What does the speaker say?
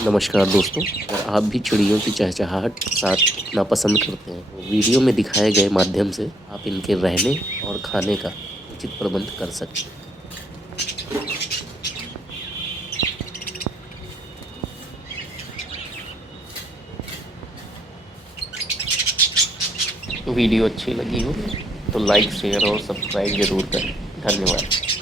नमस्कार दोस्तों, अगर आप भी चिड़ियों की चहचहाहट के साथ उठना पसंद करते हैं तो वीडियो में दिखाए गए माध्यम से आप इनके रहने और खाने का उचित प्रबंध कर सकते हैं। वीडियो अच्छी लगी हो तो लाइक, शेयर और सब्सक्राइब जरूर करें। धन्यवाद।